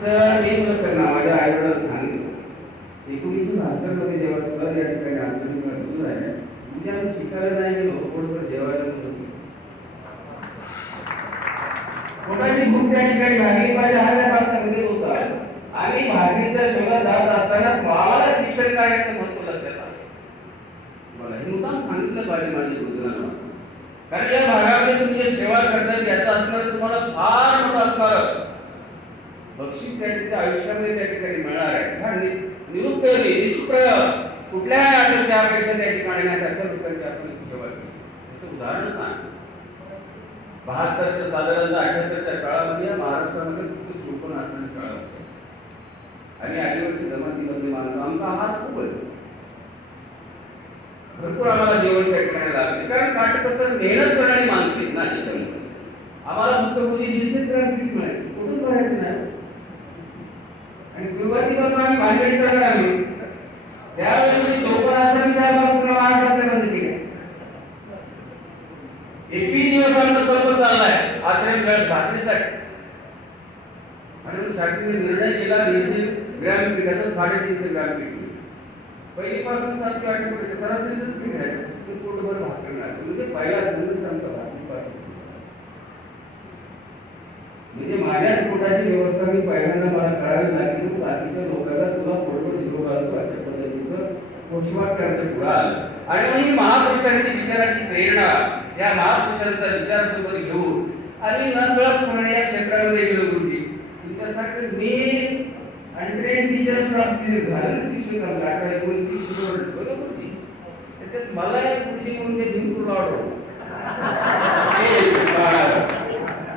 तर मी त्यांना माझ्या आई वडिलांना सांगितलं 1972 मध्ये जेव्हा सर या ठिकाणी आमच्या दूर आहे म्हणजे आम्ही शिकायला नाही गेलो थोडंफार जेवायला होतो कोणाची भूक त्या ठिकाणी लागली माझ्या हाल्या भागामध्ये होता आणि भाकरीच्या शोधात जात असताना मला शिक्षण कार्याचं महत्व लक्षात आलं. मला हे मुद्दाम सांगितलं पाहिजे माझ्या गुरुजनांना कारण या भागामध्ये तुम्ही जे सेवा करतात याचा असणार तुम्हाला फार मोठं असणार बक्षीस त्या ठिकाणी आयुष्यामध्ये त्या ठिकाणी मिळणार आहे. हा निरुपयोगी निष्प्रयोग कुठल्याही आदरच्या अपेक्षा त्या ठिकाणी नाही अशा प्रकारची आपण सेवा केली. याचं उदाहरण सांग 72 साधारणतः 78च्या काळामध्ये महाराष्ट्रामध्ये खूप चोपण असणारी काळ होते आणि आदिवासी जमातीमधले माणसं आमचा हात खूप आहे भरपूर आम्हाला जेवण त्या ठिकाणी लागले कारण काटकसर मेहनत करणारी माणसं आहेत ना त्याच्यामध्ये आम्हाला फक्त म्हणजे 150 ग्रॅम पीठ मिळायचं कुठून भरायचं नाही आणि सुरुवातीपासून आम्ही भांडणी करणार आम्ही त्यावेळेस चोपण असताना त्या पूर्ण महाराष्ट्रातल्या बंद केल्या 21 दिवस आमचा सर्व चाललाय आश्रम मिळत भाकरीसाठी आणि शासनाने निर्णय केला 200 ग्रॅम पिठाचं 350 ग्रॅम पीठ पहिलीपासून 7 ते 8 पर्यंत सरासरीच पीठ आहे ते पोटभर भाकरी मिळायचं म्हणजे पहिला संदेश आमचा भाकरी म्हणजे माझ्याच पोटाची व्यवस्था मी पहिल्यांदा मला करावी लागली की बाकीच्या लोकांना तुला पोटभर जीव घालतो अशा पद्धतीचं पोषवाद करायचं पुढाल आणि मग ही महापुरुषांची विचाराची प्रेरणा या महापुरुषांचा विचार सोबत घेऊन आम्ही नकळतपणे या क्षेत्रामध्ये गेलो गुरुजी तुमच्यासारखं मी अनट्रेन टीचर्स प्राप्त झालं शिक्षक आमच्या 18-19 स्टुडंट बरोबर गुरुजी त्याच्यात मला एक गुरुजी म्हणून ते बिलकुल आवडतो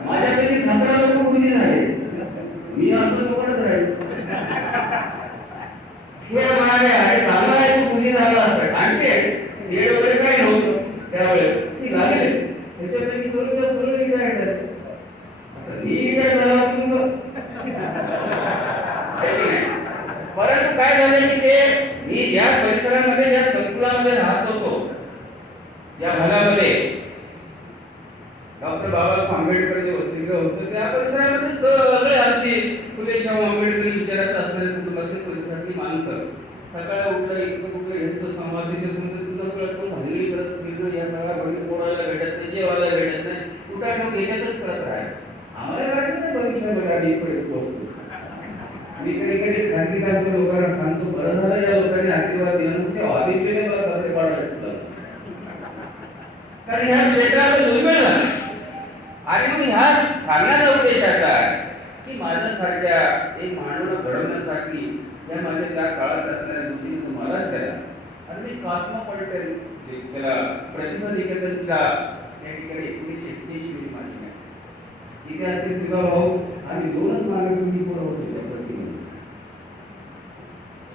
माझ्यापैकी 17 लोक गुरुजी झाले मी असं लोकांनाच राहील शिवाय म्हणाले आहे चांगला आहे तू गुरुजी झाला असता आणखी येड वगैरे काही नव्हतं त्यावेळेस ती लागले त्याच्यापैकी सर्व रिटायर्ड झाले आता मी रिटायर्ड झाला तुमचं परंतु काय झालं की ते मी ज्या परिसरामध्ये ज्या संकुलामध्ये राहत होतो या भागामध्ये डॉक्टर बाबासाहेब आंबेडकर जे वसतिगृह होतं त्या परिसरामध्ये सगळे आमची फुलेशाहू आंबेडकरी विचारात असणारे कुटुंबातली परिसरातली माणसं सकाळी उठलं इथं कुठलं ह्यांचं समाजाच्या समजा तुझं कळत भांगडी करत फिरणं या सगळ्या पोरायला भेटत नाही जेवायला भेटत नाही कुठं ठेवून याच्यातच करत राहाय आम्हाला वाटतं नाही भविष्यामध्ये आम्ही इकडे पोहोचतो मी कधी खाजगीकांच्या लोकांना सांगतो बरं झालं या लोकांनी आशीर्वाद दिला ते ऑलिम्पिकने मला कपडे पाडायला कारण ह्या क्षेत्रात दुर्मिळ झालं आणि मग ह्या सांगण्याचा उद्देश असा आहे की माझ्यासारख्या एक मानव घडवण्यासाठी या माझ्या त्या काळात असणाऱ्या गोष्टी मलाच करा आणि मी कॉस्मोपॉलिटन त्याला प्रतिभा निकेतनच्या त्या ठिकाणी 1981 मध्ये माझी आहे तिथे असते शिवा भाऊ आणि 2च मागासवर्गीय पोरं होते त्या प्रतिभेमध्ये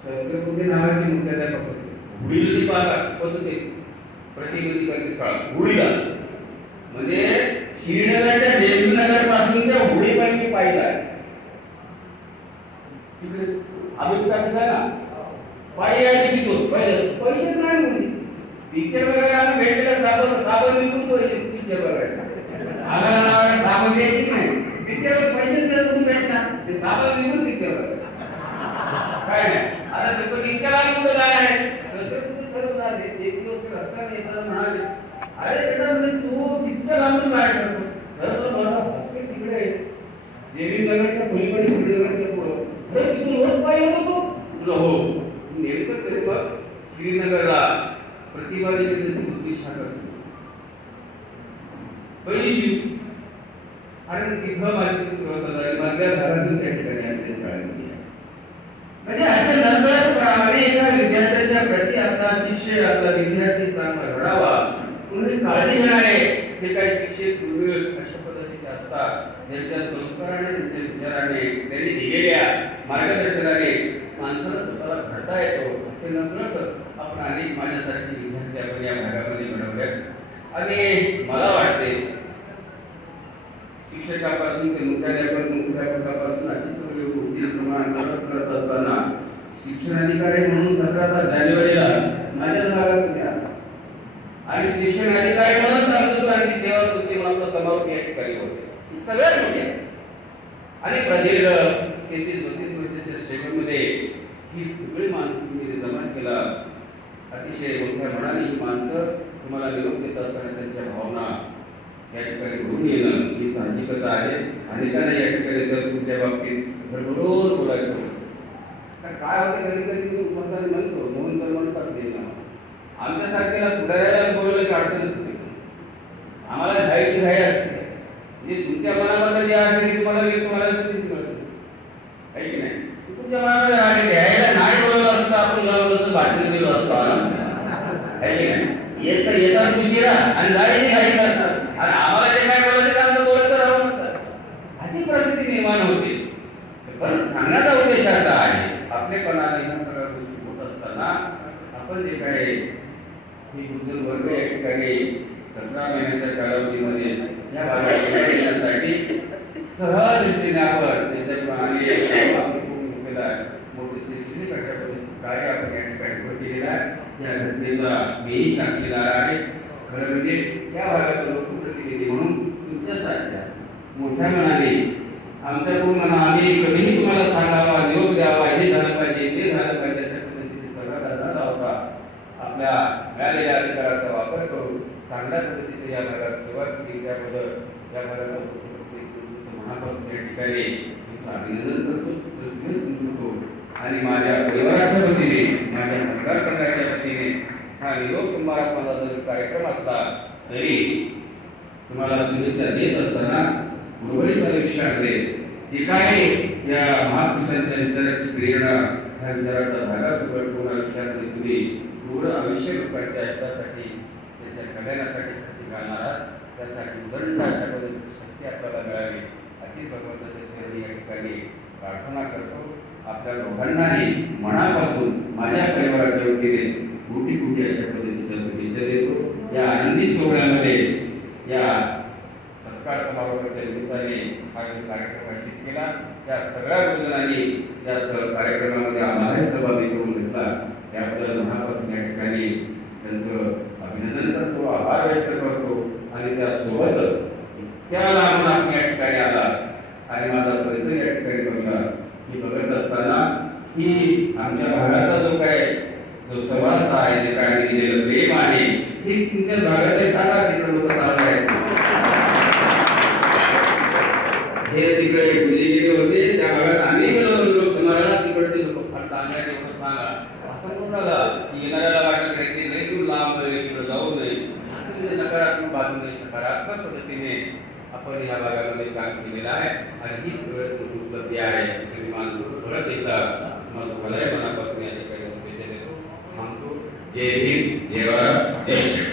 शस्त्रकृती नावाची मुख्याध्यापक होते हुडीला पाहिला होते प्रतिनिधी शाळा हुडीला म्हणजे श्रीनगरच्या देवीनगर पासून त्या हुडीपर्यंत पाहिला तिकडे अभिप्राय झाला पायी आहे की तो पहिलं पैसेच नाही म्हणजे पिक्चर बघायला आम्ही भेटलेला साबण विकून पिक्चर बघायला आम्हाला साबण द्यायची की नाही पिक्चर पैसेच देऊन भेटणार ते साबण विकून पिक्चर बघायला काय नाही आता तो इतक्या लांब कुठं जाणार आहे सर्व झाले एक दिवस रस्त्याने येताना म्हणाले अरे बेटा म्हणजे तू तितक्या लांबून काय करतो सर मला हॉस्पिटल तिकडे आहे देवीनगरच्या पलीकडे श्रीनगरच्या पुढं तर तिथून रोज पाहिजे होतो हो नेमकं तरी मग श्रीनगरला प्रतिभा निकेतनची दुसरी शाखा पहिली शिफ्ट आणि तिथं माझी व्यवस्था झाली मधल्या घरातून त्या ठिकाणी आपल्या शाळेत म्हणजे अशा नकळतपणाने एका विद्यार्थ्याच्या प्रति आपला शिष्य आपला विद्यार्थी चांगला घडावा कुणी काळजी घेणारे जे काही शिक्षक गुरु अशा पद्धतीचे असतात ज्यांच्या संस्काराने त्यांच्या विचाराने त्यांनी दिलेल्या मार्गदर्शनाने माणसाला स्वतःला घडता येतो असे नकळत आपण अनेक माझ्यासारखे विद्यार्थी आपण या भागामध्ये घडवल्यात आणि मला वाटते शिक्षकापासून ते मुख्याध्यापकापासून अशी सगळी गोष्टी प्रमाण करत असताना शिक्षण अधिकारी म्हणून 17 जानेवारीला माझ्याच भागात होत्या आणि शिक्षण अधिकारी म्हणून आमची सेवा कृती समारोप या ठिकाणी होते सगळ्यात मोठे आणि प्रदीर्घ 33-32 वर्षाच्या सेवेमध्ये ही सगळी माणसं तुम्ही जमा केला. अतिशय मोठ्या मनाने ही माणसं तुम्हाला निरोप देत असताना त्यांच्या भावना या ठिकाणी घडून येणं ही साहजिकच आहे. आणि त्याला या ठिकाणी सर तुमच्या बाबतीत भरभरून बोलायचं होतं. तर काय होतं, कधी कधी मी उपवासाने म्हणतो, मोहन सर म्हणतात ते ना, आमच्यासारख्याला पुढाऱ्याला बोलवलं की अडचणच होते. आम्हाला घाईची घाई असते. म्हणजे तुमच्या मनामध्ये जे आहे ते तुम्हाला मी तुम्हाला कधीच मिळत आहे की नाही. तुमच्या मनामध्ये राहिले घ्यायला नाही बोलवलं असतं, आपण लावलं तर भाषण दिलं असतं आहे की नाही. येतात उशिरा आणि जायची घाई करतात आणि आम्हाला जे काय बोलायचं ते आमचं बोलायचं राहून नसतं. अशी परिस्थिती निर्माण होते. पण सांगण्याचा उद्देश असा आहे, आपलेपणाने ह्या सगळ्या गोष्टी होत असताना आपण जे काय ही गुंतवणूक वर्ग या ठिकाणी 17 महिन्याच्या कालावधीमध्ये या भागात येण्यासाठी सहज रीतीने आपण त्याच्याप्रमाणे मोठे शैक्षणिक अशा पद्धतीचं कार्य आपण या ठिकाणी उभं केलेलं आहे. या घटनेचा मीही साक्षीदार आहे. खरं म्हणजे या भागाचा लोकप्रतिनिधी म्हणून तुमच्यासारख्या मोठ्या मनाने आमच्याकडून म्हणा आम्ही कधीही तुम्हाला सांगावा, निरोप द्यावा, हे झालं पाहिजे, ते झालं पाहिजे अशा पद्धतीची तगादा न लावता आपल्या मिळालेल्या अधिकाराचा वापर करून चांगल्या पद्धतीने या भागात सेवा केली. त्याबद्दल या भागाचा मनापासून या ठिकाणी तुमचं अभिनंदन करतो, समजतो. आणि माझ्या परिवाराच्या वतीने, माझ्या मतदारसंघाच्या वतीने हा निरोप समारंभ माझा जर कार्यक्रम असला तरी तुम्हाला शुभेच्छा देत असताना उर्वरित आयुष्यामध्ये जे काय या महापुरुषांच्या विचाराची प्रेरणा, ह्या विचाराचा धागा तुमच्या आयुष्यामध्ये तुम्ही पूर्ण आयुष्य लोकांच्या ऐकण्यासाठी, त्याच्या कल्याणासाठी कशी घालणार आहात, त्यासाठी उदंड अशा पद्धतीची शक्ती आपल्याला मिळावी अशी भगवंताच्या चरणी या ठिकाणी प्रार्थना करतो. आपल्या दोघांनाही मनापासून माझ्या परिवाराच्या वतीने कोटी कोटी अशा पद्धतीच्या शुभेच्छा देतो. या आनंदी सोहळ्यामध्ये या सत्कार समारोहाच्या निमित्ताने हा जो कार्यक्रम आयोजित केला, त्या सगळ्या गुरुजनांनी या कार्यक्रमामध्ये आम्हालाही सहभागी करून घेतला, त्याबद्दल मनापासून या ठिकाणी त्यांचं अभिनंदन करतो, आभार व्यक्त करतो. आणि त्यासोबतच इतक्या लांबून आपण या ठिकाणी आला आणि माझा परिसर या ठिकाणी बघला, ही बघत असताना ही आमच्या भागाचा जो काय जो सहवास आहे, जे काय दिलेलं प्रेम आहे, हे तुमच्या भागातही सांगा. तिकडे लोक चालू आहेत, हे तिकडे गुजरी गेले होते त्या भागात आम्ही गेलो लोक समाराला, तिकडचे लोक फार चांगल्या लोक सांगा असं म्हणून नका की येणाऱ्याला वाटलं काही ते नाही तू लांब तिकडे जाऊ नये, असं म्हणजे नकारात्मक बाजूने सकारात्मक पद्धतीने आपण ह्या भागामध्ये काम केलेलं आहे. आणि ही सगळ्यात मोठी उपलब्धी आहे. श्रीमान परत एकदा तुम्हाला मनापासून या ठिकाणी शुभेच्छा देतो. थांबतो. जय भीम, जय भारत, जय श्री